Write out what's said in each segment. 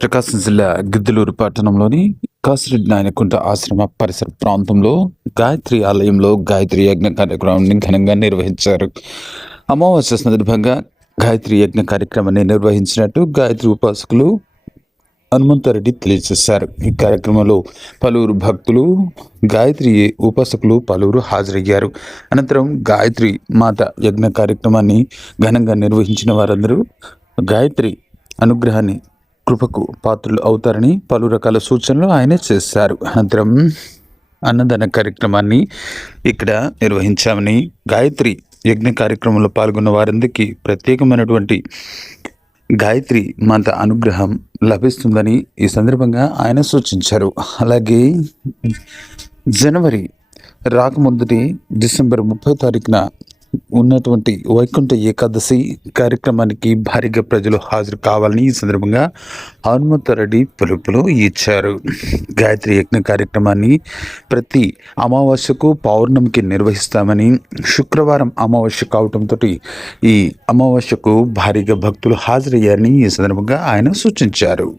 ప్రకాశం జిల్లా గిద్దలూరు పట్టణంలోని కాసిరెడ్డి నాయనకుంట ఆశ్రమ పరిసర ప్రాంతంలో గాయత్రి ఆలయంలో గాయత్రి యజ్ఞ కార్యక్రమాన్ని ఘనంగా నిర్వహించారు. అమావాస్య సందర్భంగా గాయత్రి యజ్ఞ కార్యక్రమాన్ని నిర్వహించినట్టు గాయత్రి ఉపాసకులు హనుమంతారెడ్డి తెలియజేశారు. ఈ కార్యక్రమంలో పలువురు భక్తులు గాయత్రి ఉపాసకులు పలువురు హాజరయ్యారు. అనంతరం గాయత్రి మాత యజ్ఞ కార్యక్రమాన్ని ఘనంగా నిర్వహించిన వారందరూ గాయత్రి అనుగ్రహాన్ని కృపకు పాత్రలు అవుతారని పలు రకాల సూచనలు ఆయన చేశారు. అనంతరం అన్నదాన కార్యక్రమాన్ని ఇక్కడ నిర్వహించామని గాయత్రి యజ్ఞ కార్యక్రమంలో పాల్గొన్న వారందరికీ ప్రత్యేకమైనటువంటి గాయత్రి మాత అనుగ్రహం లభిస్తుందని ఈ సందర్భంగా ఆయన సూచించారు. అలాగే జనవరి రాకముందుటి డిసెంబర్ ముప్పై తారీఖున ఉన్నటువంటి వైకుంఠ ఏకాదశి కార్యక్రమానికి భారీగా ప్రజలు హాజరు కావాలని ఈ సందర్భంగా హనుమంతరెడ్డి పిలుపులు ఇచ్చారు. గాయత్రి యజ్ఞ కార్యక్రమాన్ని ప్రతి అమావాస్యకు పౌర్ణమికి నిర్వహిస్తామని శుక్రవారం అమావాస్య కావటంతో ఈ అమావాస్యకు భారీగా భక్తులు హాజరయ్యారని ఈ సందర్భంగా ఆయన సూచించారు.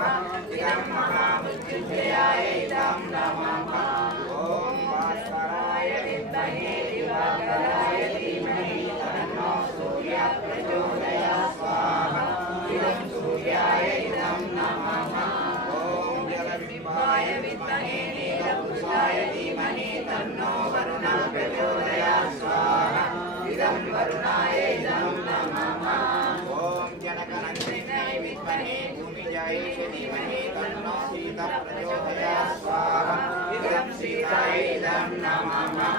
कनकनन्दितैविद्महे भूमिजायै च धीमहि तन्नो सीता प्रचोदयात् स्वाहा इदं सीतायै इदं नमः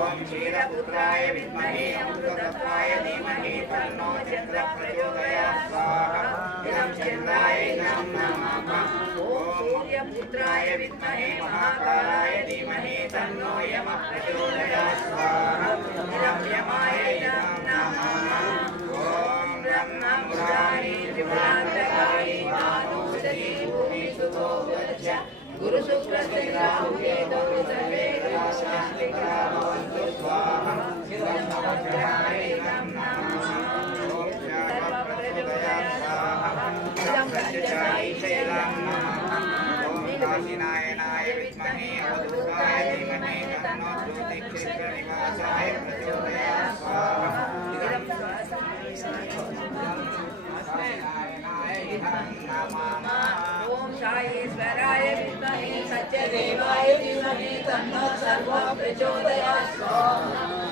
ॐ क्षीरपुत्राय विद्महे अमृतत्वाय धीमहि तन्नो चन्द्र प्रचोदयात् स्वाहा इदं चन्द्राय इदं नमः ॐ तन्नो यमः प्रचोदयात् स्वाहा इदं यमाय नमः Om Shai Swaraya Vishnu. सत्यदेवाय धीमहि तन्नः सर्वः प्रचोदयात्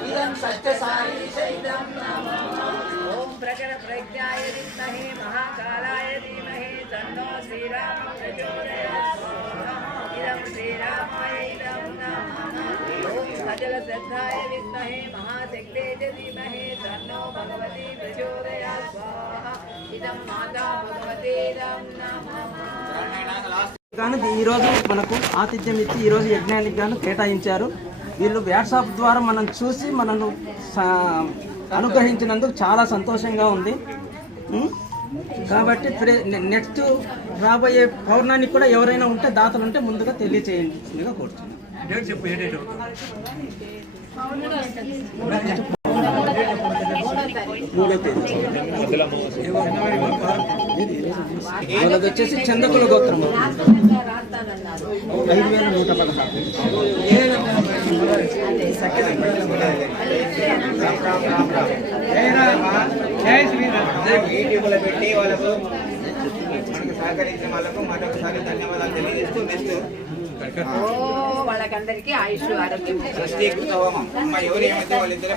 इदं सत्यसाई शैलं नमः ॐ प्रकर प्रज्ञाय विद्महे महाकालाय धीमहि, तन्नो श्रीराम प्रचोदयात्। इदं श्रीरामाय इदं नमः। ॐ अजल श्रद्धाय विद्महे महाशक्ते च धीमहि भगवती प्रचोदयात्। स्वाहा। इदं माता भगवते इदं గాను ఈరోజు మనకు ఆతిథ్యం ఇచ్చి ఈరోజు యజ్ఞానికి గాను కేటాయించారు. వీళ్ళు వాట్సాప్ ద్వారా మనం చూసి మనను అనుగ్రహించినందుకు చాలా సంతోషంగా ఉంది? కాబట్టి నెక్స్ట్ రాబోయే పౌర్ణానికి కూడా ఎవరైనా ఉంటే దాతలు ఉంటే ముందుగా తెలియచేయండి. కోరుతున్నాను వాళ్ళది వచ్చేసి చందకుల గోత్రం. ఐదు వేల నూట పదహారు. పెట్టి వాళ్ళకు మనకు సహకరించిన వాళ్ళకు మరొకసారి ధన్యవాదాలు తెలియజేస్తూ నెక్స్ట్ వాళ్ళకందరికీ ఆయుష్ ఆరోగ్యం. అమ్మ ఎవరు ఏమైతే వాళ్ళిద్దరే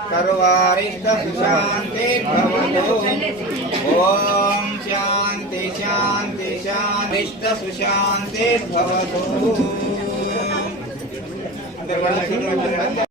శాంతి సర్వారిష్ట సుశాంతి భవతు ఓం శాంతి శాంతి శాంతిష్ట సుశాంతి భవతు అందరు కూడా